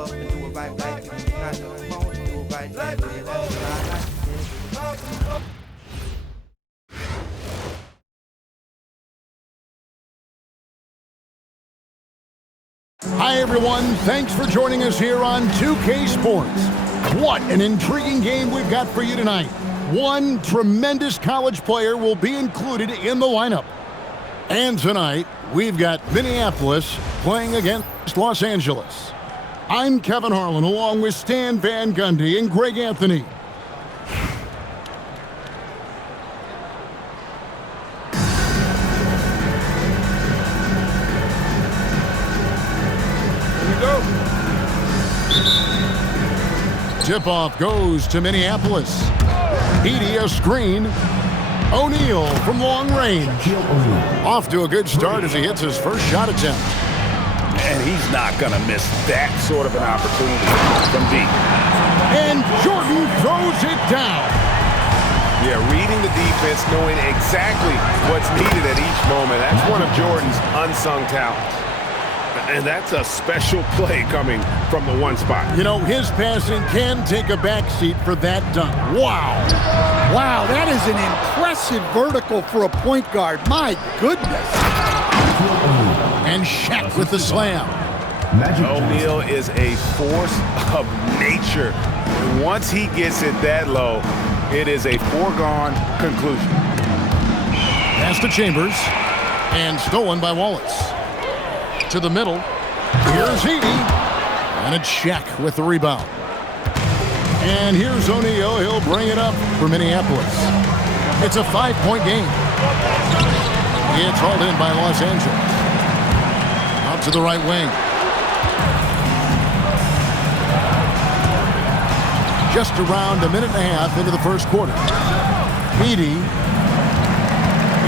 up and do it right back. If you got the phone, do it right back. Yeah, that's what I like. Hi, everyone. Thanks for joining us here on 2K Sports. What an intriguing game we've got for you tonight. One tremendous college player will be included in the lineup. And tonight, we've got Minneapolis playing against Los Angeles. I'm Kevin Harlan, along with Stan Van Gundy and Greg Anthony. Tip-off goes to Minneapolis. Edey a screen. O'Neal from long range. Off to a good start as he hits his first shot attempt. And he's not going to miss that sort of an opportunity from deep. And Jordan throws it down. Yeah, reading the defense, knowing exactly what's needed at each moment. That's one of Jordan's unsung talents. And that's a special play coming from the one spot. You know, his passing can take a backseat for that dunk. Wow. Wow, that is an impressive vertical for a point guard. My goodness. And Shaq with the slam. O'Neal is a force of nature. Once he gets it that low, it is a foregone conclusion. Pass to Chambers. And stolen by Wallace. To the middle. Here's Edey. And it's Shaq with the rebound. And here's O'Neal. He'll bring it up for Minneapolis. It's a 5-point game. It's hauled in by Los Angeles. Out to the right wing. Just around a minute and a half into the first quarter. Edey.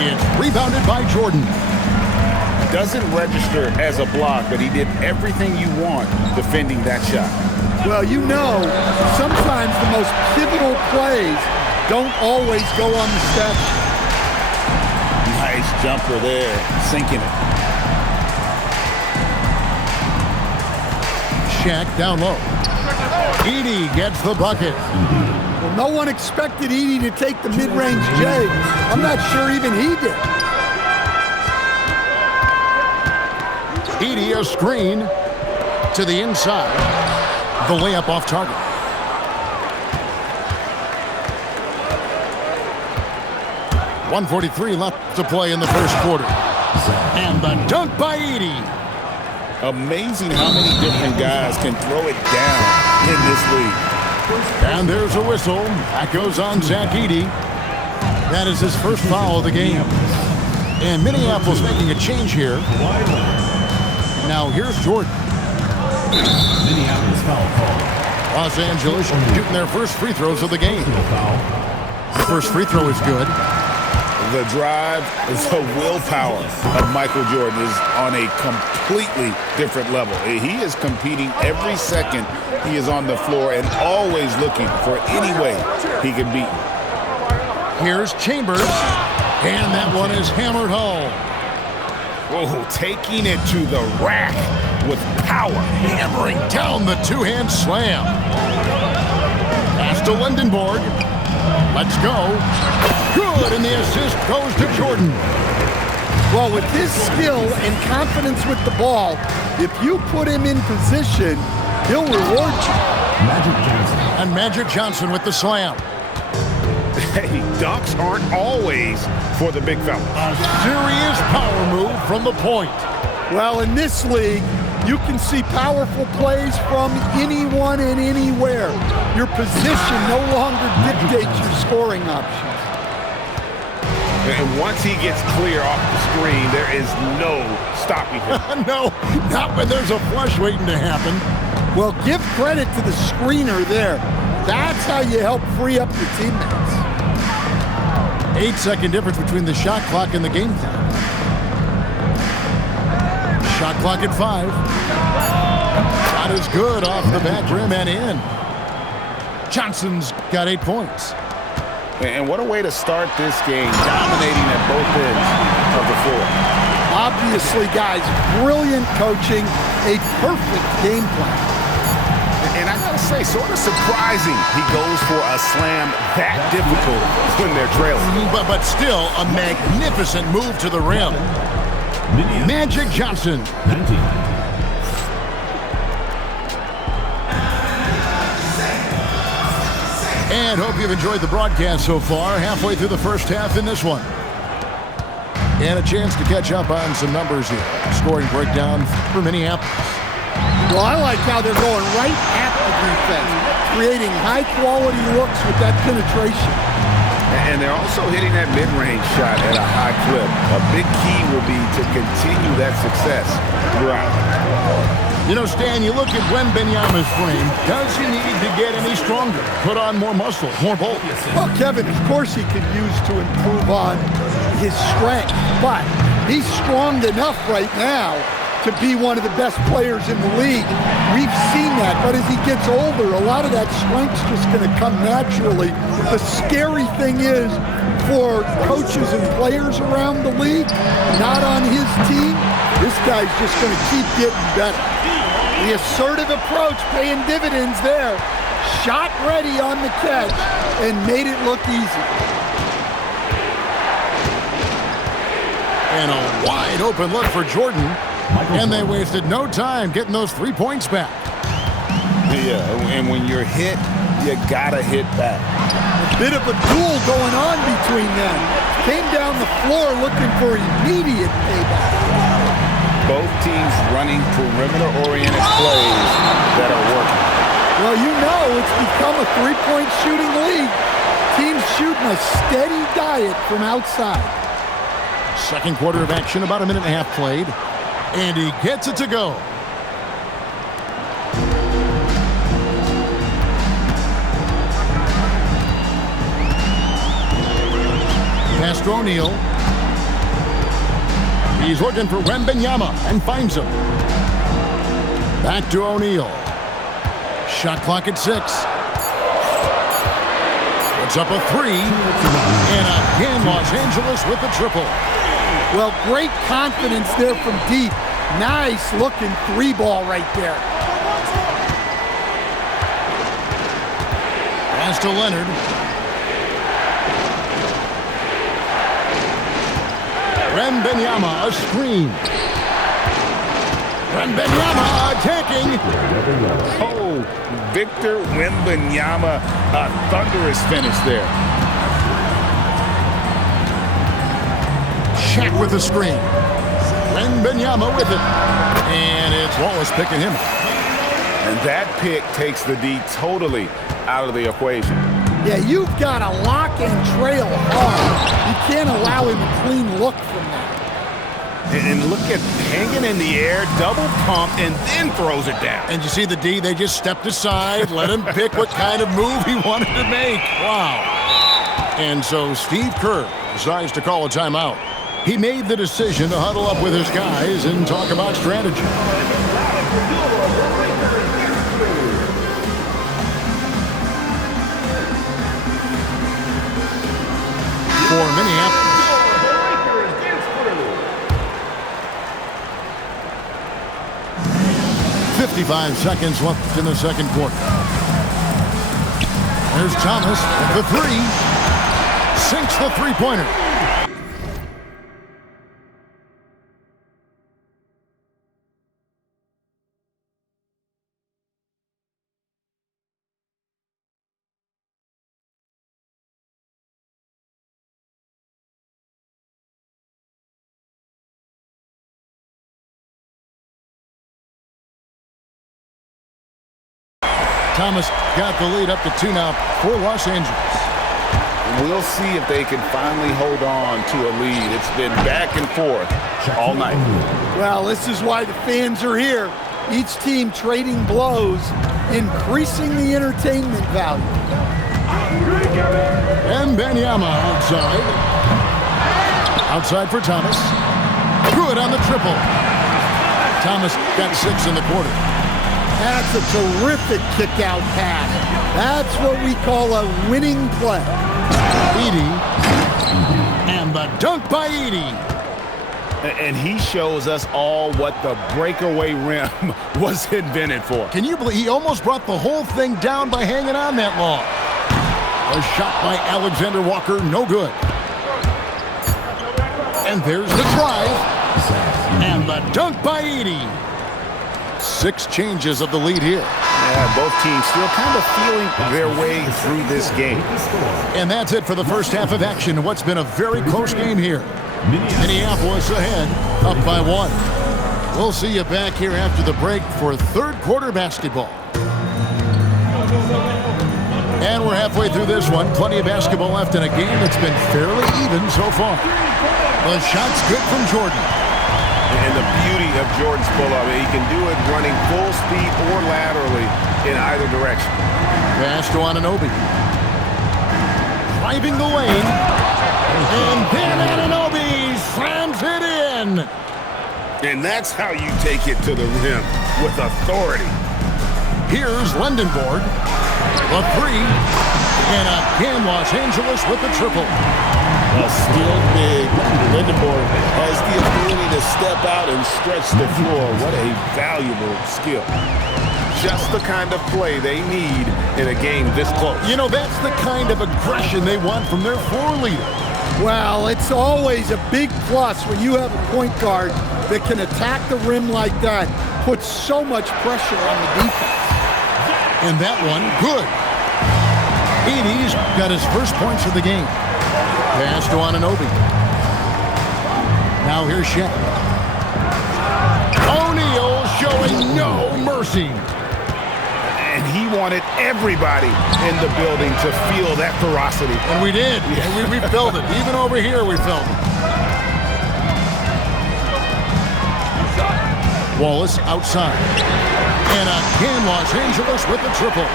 It's rebounded by Jordan. Doesn't register as a block, but he did everything you want defending that shot. Well, you know, sometimes the most pivotal plays don't always go on the step. Nice jumper there, sinking it. Shaq down low. Edey gets the bucket. Well, no one expected Edey to take the mid-range J. I'm not sure even he did. Edey a screen to the inside. The layup off target. .143 left to play in the first quarter. And the dunk by Edey. Amazing how many different guys can throw it down in this league. And there's a whistle. That goes on Zach Edey. That is his first foul of the game. And Minneapolis making a change here. Now here's Jordan. Minneapolis foul call. Los Angeles shooting their first free throws of the game. The first free throw is good. The drive, the willpower of Michael Jordan is on a completely different level. He is competing every second he is on the floor and always looking for any way he can beat you. Here's Chambers. And that one is hammered home. Oh, taking it to the rack with power. Hammering down the two-hand slam. Pass to Lindenborg. Let's go. Good, and the assist goes to Jordan. Well, with his skill and confidence with the ball, if you put him in position, he'll reward you. Magic Johnson. And Magic Johnson with the slam. Hey, dunks aren't always for the big fella. A serious power move from the point. Well, in this league, you can see powerful plays from anyone and anywhere. Your position no longer dictates your scoring options. And once he gets clear off the screen, there is no stopping him. No, not when there's a flush waiting to happen. Well, give credit to the screener there. That's how you help free up your teammates. 8-second difference between the shot clock and the game clock. Shot clock at 5. Shot is good off the back rim and in. Johnson's got 8 points. And what a way to start this game, dominating at both ends of the floor. Obviously, guys, brilliant coaching, a perfect game plan. say, sort of surprising he goes for a slam that difficult when they're trailing. But still, a magnificent move to the rim. Magic Johnson. 19. And hope you've enjoyed the broadcast so far. Halfway through the first half in this one. And a chance to catch up on some numbers here. Scoring breakdown for Minneapolis. Well, I like how they're going right at the defense, creating high-quality looks with that penetration. And they're also hitting that mid-range shot at a high clip. A big key will be to continue that success throughout. You know, Stan, you look at Wembanyama's frame. Does he need to get any stronger? Put on more muscle, more bulk? Well, Kevin, of course he could use to improve on his strength, but he's strong enough right now to be one of the best players in the league. We've seen that, but as he gets older, a lot of that strength's just going to come naturally. The scary thing is, for coaches and players around the league, not on his team, this guy's just going to keep getting better. The assertive approach paying dividends there. Shot ready on the catch and made it look easy. And a wide open look for Jordan. And they wasted no time getting those 3 points back. Yeah, and when you're hit, you gotta hit back. A bit of a duel going on between them. Came down the floor looking for immediate payback. Both teams running perimeter-oriented plays that are working. Well, you know it's become a three-point shooting league. Teams shooting a steady diet from outside. Second quarter of action, about a minute and a half played. And he gets it to go. Pass to O'Neal. He's looking for Wembanyama and finds him. Back to O'Neal. Shot clock at 6. Puts up a 3. And again, Los Angeles with the triple. Well, great confidence there from deep. Nice looking 3-ball right there. Pass to Leonard. Wembanyama, a screen. Wembanyama attacking. Oh, Victor Wembanyama, a thunderous finish there. Shaq with the screen. Wembanyama with it. And it's Wallace picking him up. And that pick takes the D totally out of the equation. Yeah, you've got to lock and trail hard. You can't allow him a clean look from that. And look at hanging in the air, double pump, and then throws it down. And you see the D, they just stepped aside, let him pick what kind of move he wanted to make. Wow. And so Steve Kerr decides to call a timeout. He made the decision to huddle up with his guys and talk about strategy. For Minneapolis. 55 seconds left in the second quarter. There's Thomas with the 3. Sinks the three-pointer. Thomas got the lead up to 2 now for Los Angeles. We'll see if they can finally hold on to a lead. It's been back and forth all night. Well, this is why the fans are here. Each team trading blows, increasing the entertainment value. Wembanyama outside. Outside for Thomas. Good on the triple. Thomas got 6 in the quarter. That's a terrific kick-out pass. That's what we call a winning play. Edey. And the dunk by Edey. And he shows us all what the breakaway rim was invented for. Can you believe he almost brought the whole thing down by hanging on that long? A shot by Alexander Walker, no good. And there's the drive. And the dunk by Edey. 6 changes of the lead here. Yeah, both teams still kind of feeling their way through this game. And that's it for the first half of action in what's been a very close game here. Minneapolis ahead, up by 1. We'll see you back here after the break for third quarter basketball. And we're halfway through this one. Plenty of basketball left in a game that's been fairly even so far. The shot's good from Jordan. And the beauty of Jordan's pull-up, he can do it running full speed or laterally in either direction. Pass to Anunoby. Driving the lane. And then Anunoby slams it in. And that's how you take it to the rim, with authority. Here's Lindenborg. A 3. And again, Los Angeles with the triple. A skilled big. Lindenborg has the ability to step out and stretch the floor. What a valuable skill. Just the kind of play they need in a game this close. You know, that's the kind of aggression they want from their floor leader. Well, it's always a big plus when you have a point guard that can attack the rim like that, put so much pressure on the defense. And that one, good. Edey's got his first points of the game. Pass to Anunoby. Now here's Shaq. O'Neal showing no mercy. And he wanted everybody in the building to feel that ferocity. And we did. Yeah, we felt it. Even over here, we felt it. Wallace outside. And again, Los Angeles with the triple.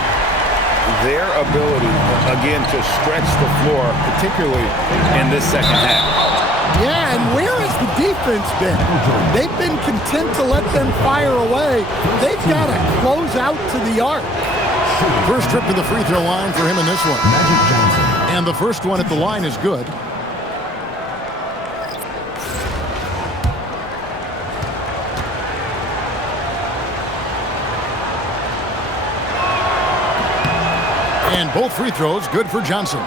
Their ability, again, to stretch the floor, particularly in this second half. Yeah, and where has the defense been? They've been content to let them fire away. They've got to close out to the arc. First trip to the free throw line for him in this one. And the first one at the line is good. And both free throws good for Johnson.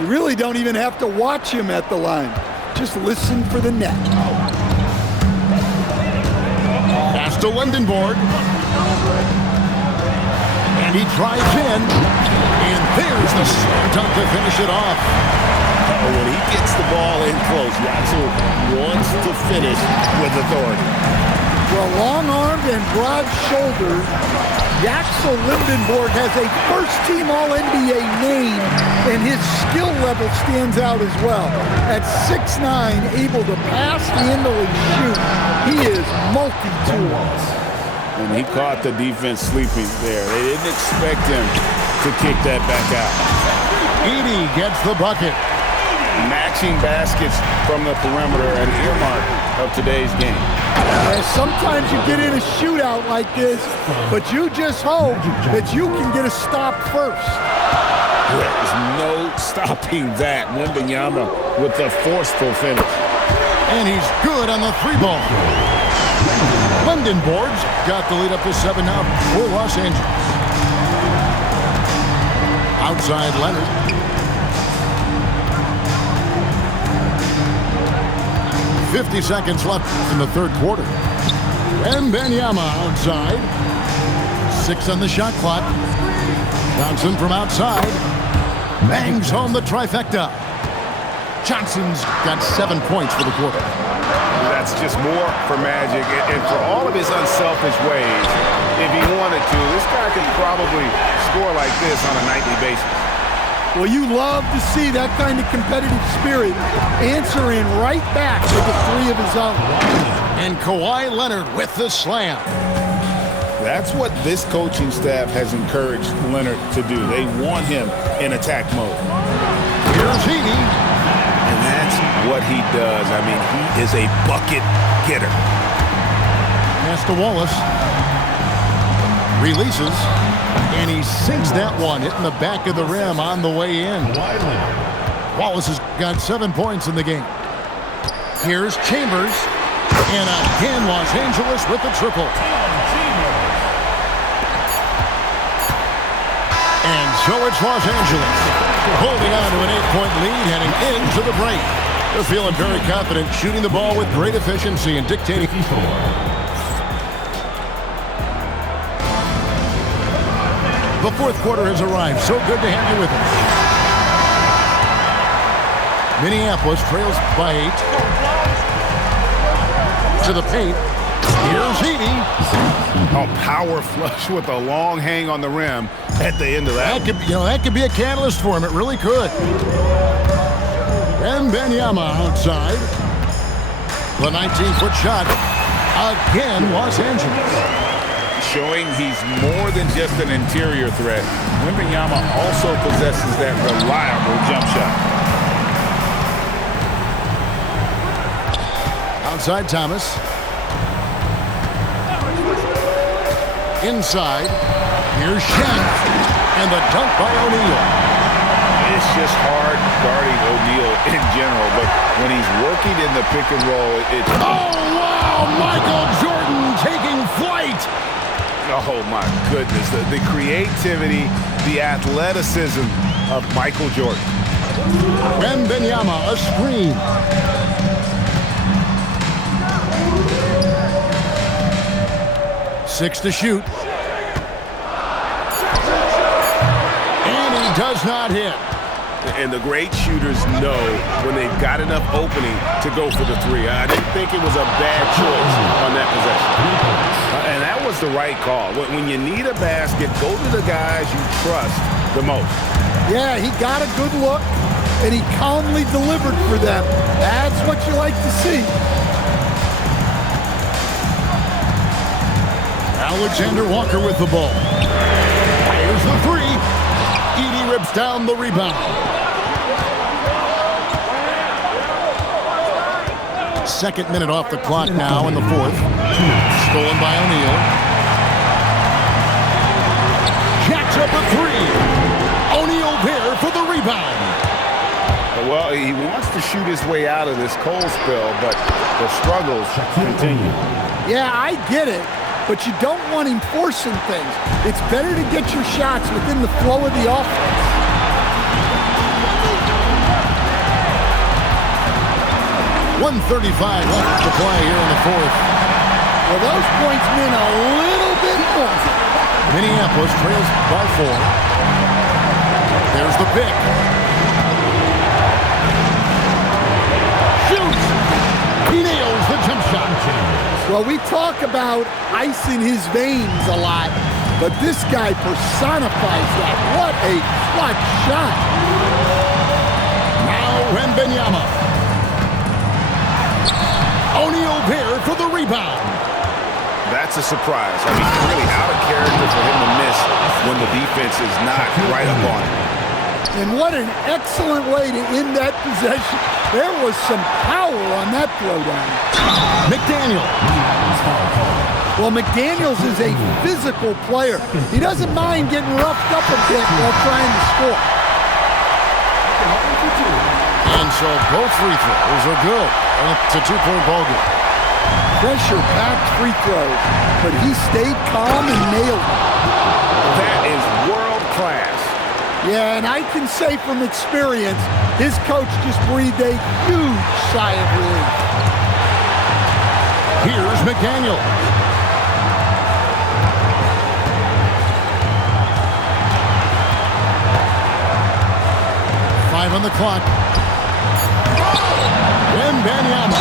You really don't even have to watch him at the line. Just listen for the net. Pass to Lindenborg. And he drives in. And there's the slam dunk to finish it off. When he gets the ball in close, Jackson wants to finish with authority. Well, long-armed and broad-shouldered, Jackson Lindenborg has a first-team All-NBA name, and his skill level stands out as well. At 6'9", able to pass, handle, and shoot, he is multi-tools. And he caught the defense sleeping there. They didn't expect him to kick that back out. Edey gets the bucket. Matching baskets from the perimeter, an earmark of today's game. Sometimes you get in a shootout like this, but you just hope that you can get a stop first. There's no stopping that. Wembanyama with the forceful finish. And he's good on the 3-ball. Lindenborg's got the lead up to 7 now for Los Angeles. Outside Leonard. 50 seconds left in the third quarter. Wembanyama outside. 6 on the shot clock. Johnson from outside. Bangs home the trifecta. Johnson's got 7 points for the quarter. That's just more for Magic. And for all of his unselfish ways, if he wanted to, this guy could probably score like this on a nightly basis. Well, you love to see that kind of competitive spirit answering right back with the 3 of his own. And Kawhi Leonard with the slam. That's what this coaching staff has encouraged Leonard to do. They want him in attack mode. Here's Edey. And that's what he does. I mean, he is a bucket getter. Pass to Wallace. Releases. And he sinks that one, hitting the back of the rim on the way in. Wallace has got 7 points in the game. Here's Chambers. And again, Los Angeles with the triple. And so it's Los Angeles holding on to an 8-point lead heading into the break. They're feeling very confident, shooting the ball with great efficiency and dictating. The fourth quarter has arrived. So good to have you with us. Minneapolis trails by 8. To the paint. Here's Edey. Oh, power flush with a long hang on the rim at the end of that. That could be a catalyst for him. It really could. And Wembanyama outside. The 19-foot shot. Again, Los Angeles. Showing he's more than just an interior threat. Wembanyama also possesses that reliable jump shot. Outside Thomas. Inside. Here's Shaq. And the dunk by O'Neal. It's just hard guarding O'Neal in general, but when he's working in the pick and roll, it's... Oh, wow! Michael Jordan taking flight! Oh, my goodness. The creativity, the athleticism of Michael Jordan. Wembanyama, a screen. Six to shoot. And he does not hit. And the great shooters know when they've got enough opening to go for the three. I didn't think it was a bad choice on that possession. And that was the right call. When you need a basket, go to the guys you trust the most. Yeah, he got a good look, and he calmly delivered for them. That's what you like to see. Alexander Walker with the ball. Here's the three. Edey rips down the rebound. Second minute off the clock now in the fourth. Stolen by O'Neal. Jacks up a three. O'Neal there for the rebound. Well, he wants to shoot his way out of this cold spell, but the struggles continue. Yeah, I get it. But you don't want him forcing things. It's better to get your shots within the flow of the offense. 1:35 left to play here in the fourth. Well, those points mean a little bit more. Minneapolis trails by 4. There's the pick. Shoots! He nails the jump shot. Well, we talk about ice in his veins a lot, but this guy personifies that. What a clutch shot. Now Wembanyama. O'Neal there for the rebound. That's a surprise. I mean, really out of character for him to miss when the defense is not right up on him. And what an excellent way to end that possession. There was some power on that throwdown. McDaniel. Well, McDaniels is a physical player. He doesn't mind getting roughed up a bit while trying to score. And so both free throws are good. And it's a 2-point ball game. Pressure-packed free throws, but he stayed calm and nailed it. That is world class. Yeah, and I can say from experience, his coach just breathed a huge sigh of relief. Here's McDaniel. Five on the clock. Wembanyama.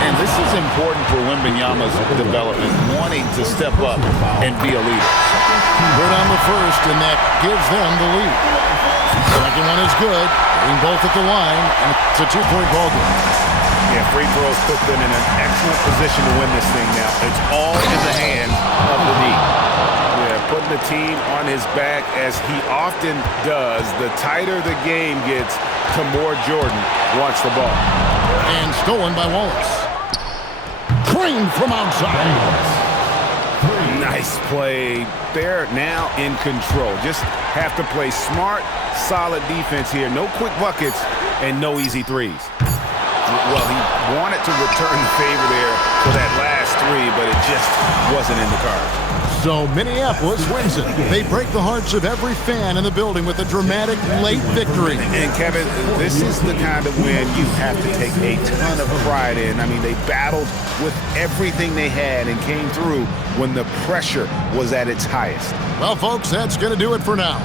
And this is important for Wembanyama's development, wanting to step up and be a leader. We're down the first, and that gives them the lead. Second one is good. Getting both at the line, and it's a 2-point ball game. Yeah, free throws put them in an excellent position to win this thing now. It's all in the hands of the D. Yeah, putting the team on his back as he often does. The tighter the game gets, the more Jordan wants the ball. And stolen by Wallace. Trained from outside. Nice play. They're now in control. Just have to play smart, solid defense here. No quick buckets and no easy threes. Well, he wanted to return the favor there for that last three, but it just wasn't in the cards. So Minneapolis wins it. They break the hearts of every fan in the building with a dramatic late victory. And Kevin, this is the kind of win you have to take a ton of pride in. I mean, they battled with everything they had and came through when the pressure was at its highest. Well, folks, that's going to do it for now.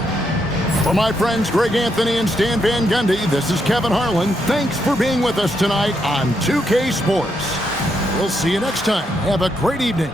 For my friends Greg Anthony and Stan Van Gundy, this is Kevin Harlan. Thanks for being with us tonight on 2K Sports. We'll see you next time. Have a great evening.